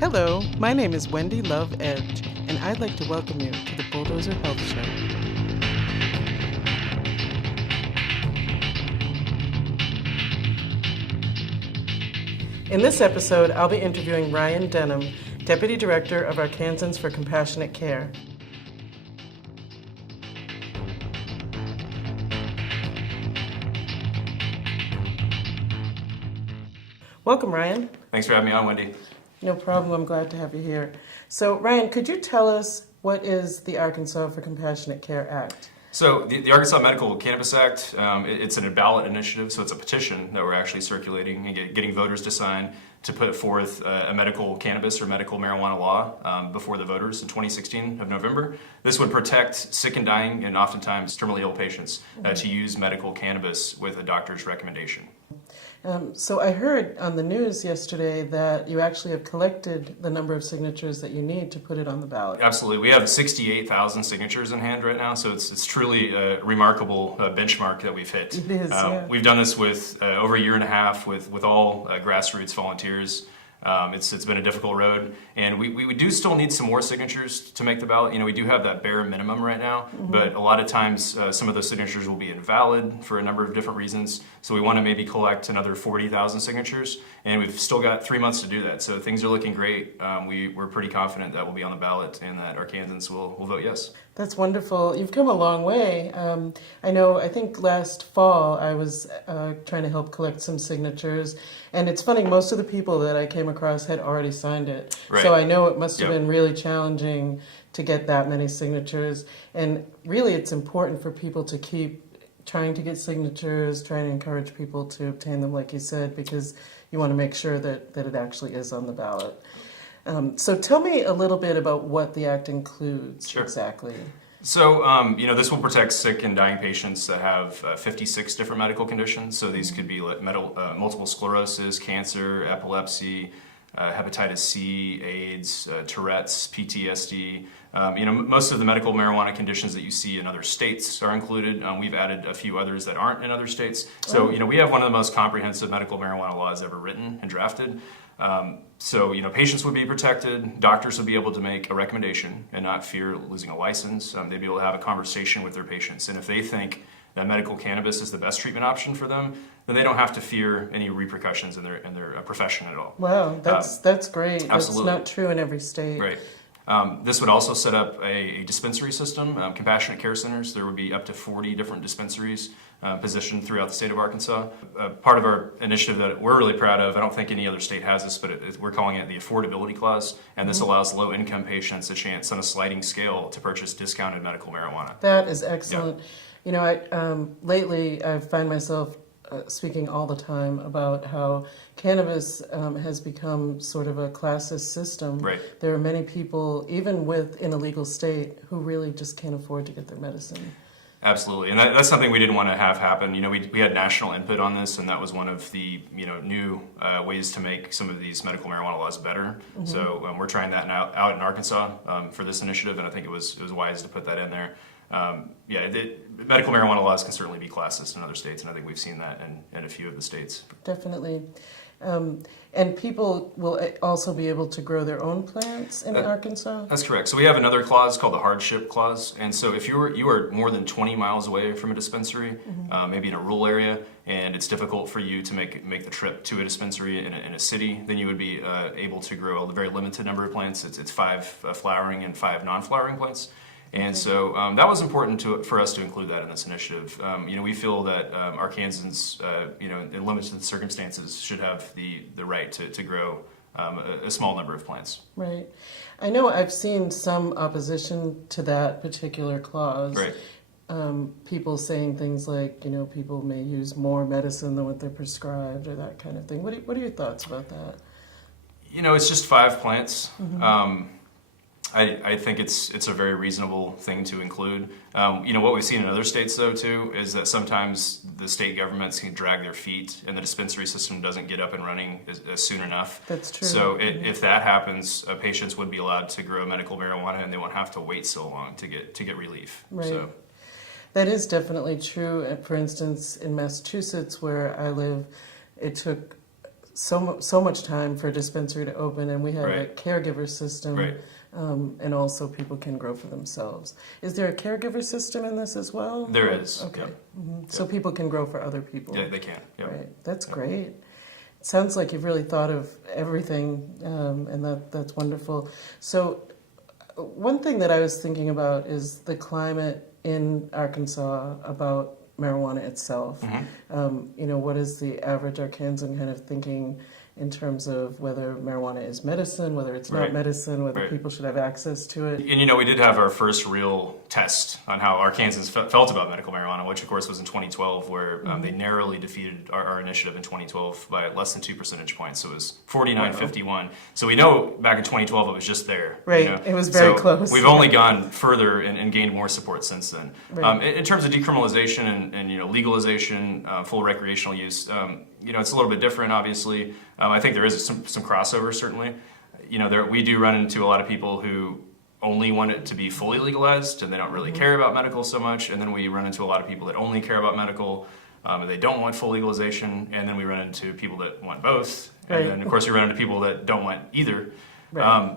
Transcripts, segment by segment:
Hello, my name is Wendy Love Edge, and I'd like to welcome you to the Bulldozer Health Show. In this episode, I'll be interviewing Ryan Denham, Deputy Director of Arkansans for Compassionate Care. Welcome, Ryan. Thanks for having me on, Wendy. No problem. I'm glad to have you here. So, Ryan, could you tell us what is the Arkansas for Compassionate Care Act? So the Arkansas Medical Cannabis Act, it's a ballot initiative, so it's a petition that we're actually circulating and getting voters to sign to put forth a medical cannabis or medical marijuana law before the voters in 2016 of November. This would protect sick and dying and oftentimes terminally ill patients to use medical cannabis with a doctor's recommendation. So I heard on the news yesterday that you actually have collected the number of signatures that you need to put it on the ballot. Absolutely. We have 68,000 signatures in hand right now, so it's truly a remarkable benchmark that we've hit. It is, yeah. We've done this with over a year and a half with all grassroots volunteers. It's been a difficult road, and we do still need some more signatures to make the ballot. You know, we do have that bare minimum right now, but a lot of times some of those signatures will be invalid for a number of different reasons. So we want to maybe collect another 40,000 signatures, and we've still got 3 months to do that. So things are looking great. We're pretty confident that we'll be on the ballot and that Arkansans will vote yes. That's wonderful. You've come a long way. I think last fall I was trying to help collect some signatures, and it's funny, most of the people that I came across had already signed it. Right. So I know it must have been really challenging to get that many signatures, and really it's important for people to keep trying to get signatures, trying to encourage people to obtain them, like you said, because you want to make sure that it actually is on the ballot. So tell me a little bit about what the Act includes. Sure. Exactly. So, this will protect sick and dying patients that have 56 different medical conditions. So these could be multiple sclerosis, cancer, epilepsy, hepatitis C, AIDS, Tourette's, PTSD. Most of the medical marijuana conditions that you see in other states are included. We've added a few others that aren't in other states. So, we have one of the most comprehensive medical marijuana laws ever written and drafted. Patients would be protected, doctors would be able to make a recommendation and not fear losing a license. They'd be able to have a conversation with their patients. And if they think that medical cannabis is the best treatment option for them, then they don't have to fear any repercussions in their profession at all. Wow, that's great. Absolutely. That's not true in every state. Right. This would also set up a dispensary system, compassionate care centers. There would be up to 40 different dispensaries positioned throughout the state of Arkansas. Part of our initiative that we're really proud of, I don't think any other state has this, but we're calling it the Affordability Clause, and this allows low-income patients a chance on a sliding scale to purchase discounted medical marijuana. That is excellent. Yeah. Lately I find myself speaking all the time about how cannabis has become sort of a classist system. Right. There are many people, even in a legal state, who really just can't afford to get their medicine. Absolutely, and that's something we didn't want to have happen. We had national input on this, and that was one of the new ways to make some of these medical marijuana laws better. So we're trying that now out in Arkansas for this initiative, and I think it was wise to put that in there. Medical marijuana laws can certainly be classist in other states, and I think we've seen that in a few of the states. Definitely. And people will also be able to grow their own plants in Arkansas? That's correct. So we have another clause called the hardship clause, and so if you are more than 20 miles away from a dispensary, maybe in a rural area, and it's difficult for you to make the trip to a dispensary in a city, then you would be able to grow a very limited number of plants. It's 5 flowering and 5 non-flowering plants. And so that was important for us to include that in this initiative. We feel that Arkansans, in limited circumstances, should have the right to grow a small number of plants. Right. I know I've seen some opposition to that particular clause. Right. People saying things like, people may use more medicine than what they're prescribed or that kind of thing. What are your thoughts about that? It's just 5 plants. I think it's a very reasonable thing to include. What we've seen in other states, though, too, is that sometimes the state governments can drag their feet and the dispensary system doesn't get up and running as soon enough. That's true. So if that happens, patients would be allowed to grow medical marijuana and they won't have to wait so long to get relief. Right. So. That is definitely true. For instance, in Massachusetts, where I live, it took so much time for a dispensary to open, and we have a Right. caregiver system, Right. and also people can grow for themselves. Is there a caregiver system in this as well? There is. Okay. Yep. So people can grow for other people. Yeah, they can. Yep. Right. That's Yep. great. It sounds like you've really thought of everything, and that's wonderful. So one thing that I was thinking about is the climate in Arkansas about marijuana itself. What is the average Arkansan kind of thinking in terms of whether marijuana is medicine, whether it's not Right. medicine, whether Right. people should have access to it? And we did have our first real test on how Arkansans felt about medical marijuana, which of course was in 2012, where they narrowly defeated our initiative in 2012 by less than 2 percentage points. So it was 49-51. So we know back in 2012 it was just there. Right. It was very close. We've only gone further and gained more support since then. Right. In terms of decriminalization and legalization, full recreational use, it's a little bit different, obviously. I think there is some crossover, certainly. We do run into a lot of people who only want it to be fully legalized, and they don't really care about medical so much. And then we run into a lot of people that only care about medical, and they don't want full legalization. And then we run into people that want both. Right. And then, of course, we run into people that don't want either. Right.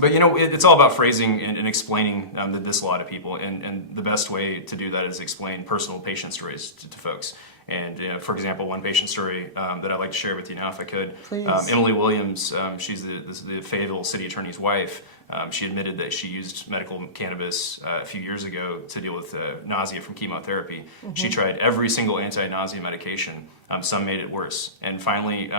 But it's all about phrasing and explaining this a lot of people, and the best way to do that is explain personal patient stories to folks. And for example, one patient story that I'd like to share with you now, if I could. Please. Emily Williams, she's the Fayetteville City Attorney's wife. She admitted that she used medical cannabis a few years ago to deal with nausea from chemotherapy. She tried every single anti-nausea medication. Some made it worse. And finally,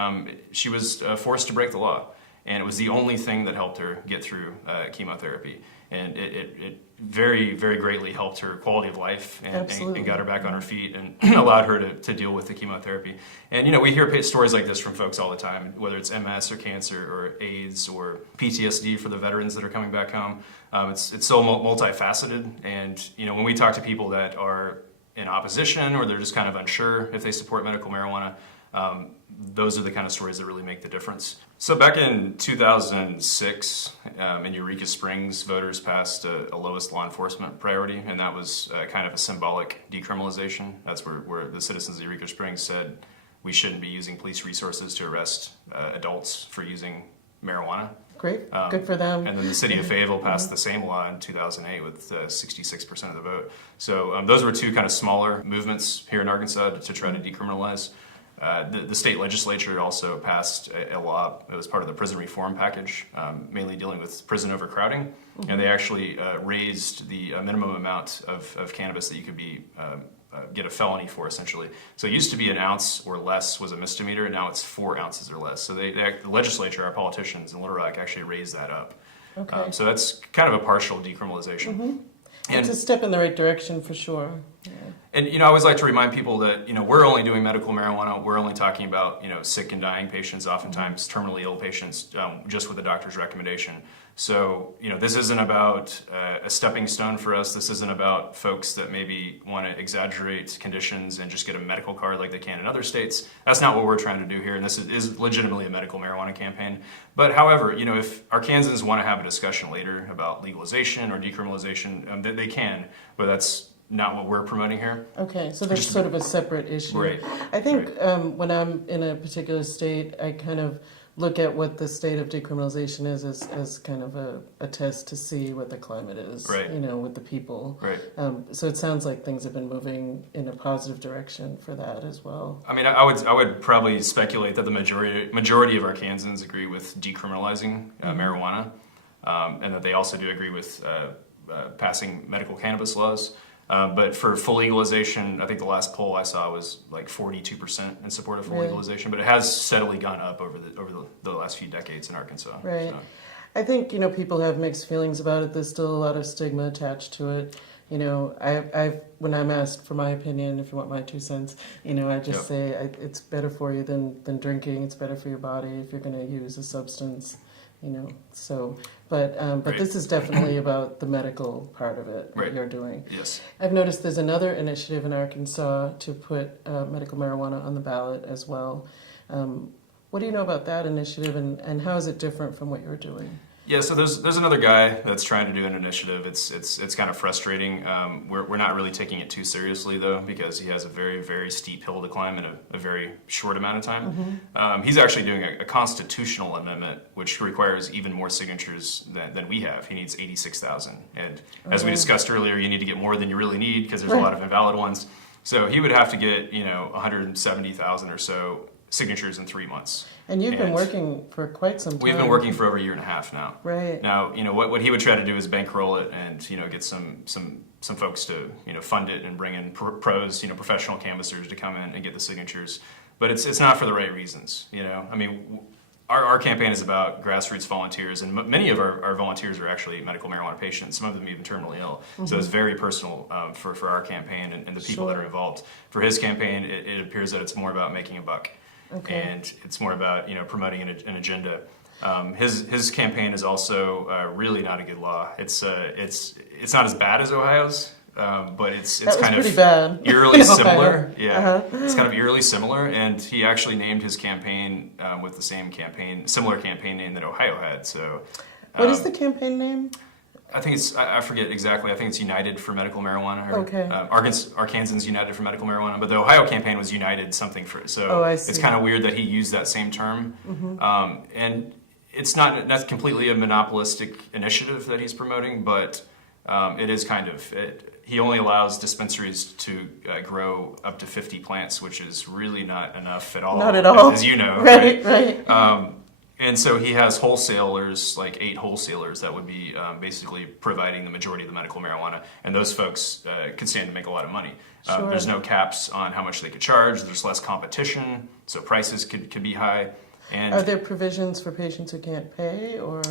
she was forced to break the law. And it was the only thing that helped her get through chemotherapy. And it very, very greatly helped her quality of life and got her back on her feet and allowed her to deal with the chemotherapy. And, we hear stories like this from folks all the time, whether it's MS or cancer or AIDS or PTSD for the veterans that are coming back home. It's so multifaceted. And, when we talk to people that are in opposition or they're just kind of unsure if they support medical marijuana, those are the kind of stories that really make the difference. So back in 2006, in Eureka Springs, voters passed a lowest law enforcement priority, and that was kind of a symbolic decriminalization. That's where the citizens of Eureka Springs said we shouldn't be using police resources to arrest adults for using marijuana. Great. Good for them. And then the city of Fayetteville passed the same law in 2008 with 66% of the vote. So those were two kind of smaller movements here in Arkansas to try to decriminalize. The state legislature also passed a law. It was part of the prison reform package, mainly dealing with prison overcrowding. And they actually raised the minimum amount of cannabis that you could get a felony for, essentially. So it used to be an ounce or less was a misdemeanor, and now it's 4 ounces or less. So the legislature, our politicians in Little Rock, actually raised that up. Okay. So that's kind of a partial decriminalization. It's a step in the right direction for sure. Yeah. And I always like to remind people that we're only doing medical marijuana. We're only talking about sick and dying patients, oftentimes terminally ill patients, just with the doctor's recommendation. So this isn't about a stepping stone for us. This isn't about folks that maybe want to exaggerate conditions and just get a medical card like they can in other states. That's not what we're trying to do here. And this is legitimately a medical marijuana campaign. But however, if Arkansans want to have a discussion later about legalization or decriminalization, they can. But that's not what we're promoting here. Okay, so that's sort of a separate issue. Right. I think when I'm in a particular state, I kind of look at what the state of decriminalization is as kind of a test to see what the climate is, right. With the people. Right. So it sounds like things have been moving in a positive direction for that as well. I mean, I would probably speculate that the majority of Arkansans agree with decriminalizing marijuana, and that they also do agree with passing medical cannabis laws. But for full legalization, I think the last poll I saw was like 42% in support of full legalization, but it has steadily gone up over the last few decades in Arkansas. Right. So. I think, people have mixed feelings about it. There's still a lot of stigma attached to it. I've when I'm asked for my opinion, if you want my 2 cents, I just say it's better for you than drinking. It's better for your body if you're going to use a substance. So, but this is definitely about the medical part of it, what you're doing. Yes. I've noticed there's another initiative in Arkansas to put medical marijuana on the ballot as well. What do you know about that initiative, and how is it different from what you're doing? Yeah, so there's another guy that's trying to do an initiative. It's kind of frustrating. We're not really taking it too seriously though, because he has a very, very steep hill to climb in a very short amount of time. He's actually doing a constitutional amendment which requires even more signatures than we have. He needs 86,000, and as we discussed earlier, you need to get more than you really need because there's a lot of invalid ones. So he would have to get 170,000 or so signatures in 3 months. And you've been working for quite some time. We've been working for over a year and a half now. Right. Now, what he would try to do is bankroll it and, get some folks to, fund it and bring in pros, professional canvassers to come in and get the signatures. But it's not for the right reasons, I mean, our campaign is about grassroots volunteers, and many of our volunteers are actually medical marijuana patients, some of them even terminally ill. So it's very personal for our campaign and the people that are involved. For his campaign, it appears that it's more about making a buck. Okay. And it's more about promoting an agenda. His campaign is also really not a good law. It's not as bad as Ohio's, but it's kind of bad. eerily similar. Yeah, it's kind of eerily similar. And he actually named his campaign with the similar campaign name that Ohio had. So, what is the campaign name? I think I forget exactly. I think it's United for Medical Marijuana. Okay. Arkansans United for Medical Marijuana, but the Ohio campaign was United something for. So it's kind of weird that he used that same term. And that's completely a monopolistic initiative that he's promoting, but it is kind of. He only allows dispensaries to grow up to 50 plants, which is really not enough at all. Not at all. As you know. Right. And so he has wholesalers, like 8 wholesalers, that would be basically providing the majority of the medical marijuana. And those folks could stand to make a lot of money. Sure. There's no caps on how much they could charge. There's less competition, so prices could be high. And are there provisions for patients who can't pay, or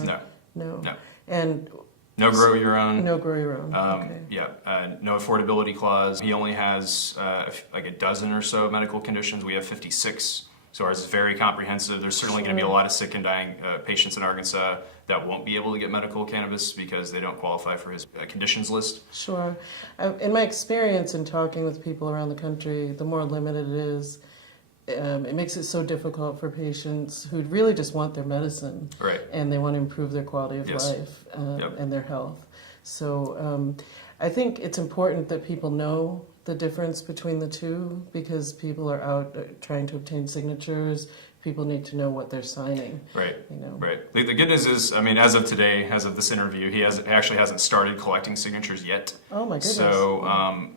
no? And no grow your own. No grow your own. Okay. Yeah, no affordability clause. He only has like a dozen or so medical conditions. We have 56. So ours is very comprehensive. There's certainly going to be a lot of sick and dying patients in Arkansas that won't be able to get medical cannabis because they don't qualify for his conditions list. Sure. In my experience in talking with people around the country, the more limited it is, it makes it so difficult for patients who really just want their medicine. Right. And they want to improve their quality of life and their health. So I think it's important that people know the difference between the two, because people are out trying to obtain signatures. People need to know what they're signing. Right. Right. The good news is, I mean, as of today, as of this interview, he actually hasn't started collecting signatures yet. Oh my goodness. So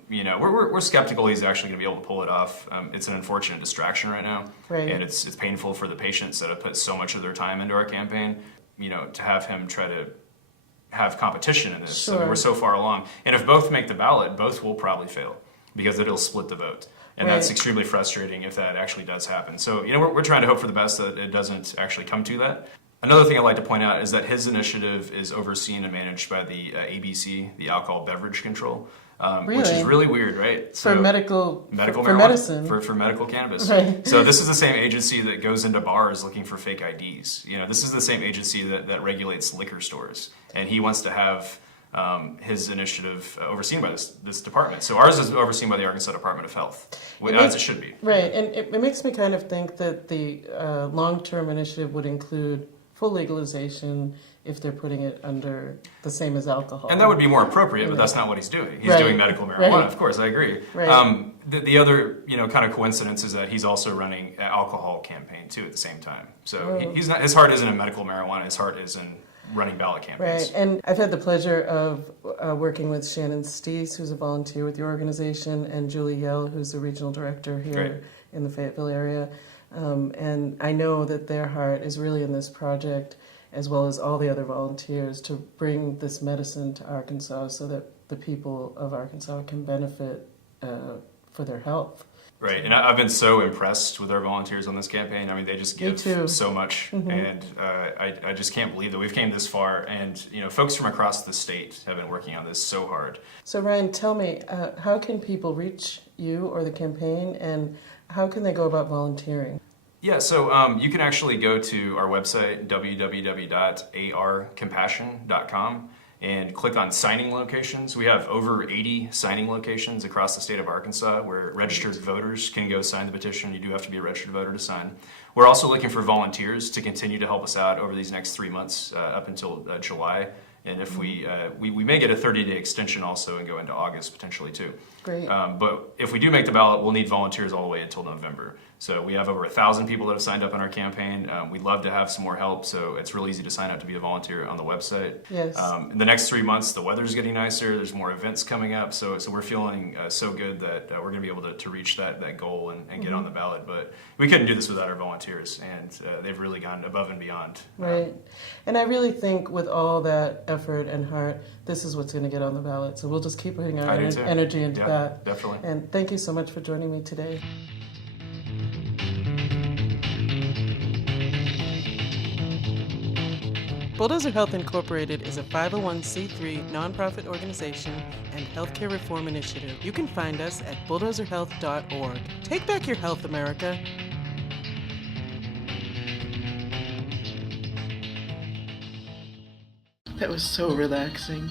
we're skeptical he's actually going to be able to pull it off. It's an unfortunate distraction right now, and it's painful for the patients that have put so much of their time into our campaign. To have him try to have competition in this. Sure. I mean, we're so far along, and if both make the ballot, both will probably fail, because it'll split the vote. And that's extremely frustrating if that actually does happen. So, we're trying to hope for the best that it doesn't actually come to that. Another thing I'd like to point out is that his initiative is overseen and managed by the ABC, the Alcohol Beverage Control, which is really weird, right? So, for medical marijuana, medicine. For medical cannabis. Right. So this is the same agency that goes into bars looking for fake IDs. This is the same agency that regulates liquor stores. And he wants to have his initiative overseen by this department. So ours is overseen by the Arkansas Department of Health, as it should be. Right, and it makes me kind of think that the long-term initiative would include full legalization if they're putting it under the same as alcohol. And that would be more appropriate, but that's not what he's doing. He's doing medical marijuana, of course, I agree. Right. The other kind of coincidence is that he's also running an alcohol campaign too at the same time. So he's not. His heart isn't in medical marijuana. His heart is in running ballot campaigns. Right, and I've had the pleasure of working with Shannon Steese, who's a volunteer with the organization, and Julie Yell, who's the regional director here in the Fayetteville area. And I know that their heart is really in this project, as well as all the other volunteers, to bring this medicine to Arkansas so that the people of Arkansas can benefit for their health. Right, and I've been so impressed with our volunteers on this campaign. I mean, they just give so much, and I just can't believe that we've came this far. And folks from across the state have been working on this so hard. So Ryan, tell me, how can people reach you or the campaign, and how can they go about volunteering? Yeah, so you can actually go to our website, www.arcompassion.com, and click on signing locations. We have over 80 signing locations across the state of Arkansas where registered voters can go sign the petition. You do have to be a registered voter to sign. We're also looking for volunteers to continue to help us out over these next 3 months up until July. And if we may get a 30-day extension also and go into August potentially too. Great. But if we do make the ballot, we'll need volunteers all the way until November. So we have over 1,000 people that have signed up on our campaign. We'd love to have some more help, so it's real easy to sign up to be a volunteer on the website. Yes. In the next 3 months, the weather's getting nicer. There's more events coming up, so we're feeling so good that we're going to be able to reach that goal and get on the ballot. But we couldn't do this without our volunteers, and they've really gone above and beyond. Right. And I really think with all that effort and heart, this is what's going to get on the ballot. So we'll just keep putting our energy into that. Definitely. And thank you so much for joining me today. Bulldozer Health Incorporated is a 501c3 nonprofit organization and healthcare reform initiative. You can find us at bulldozerhealth.org. Take back your health, America. That was so relaxing.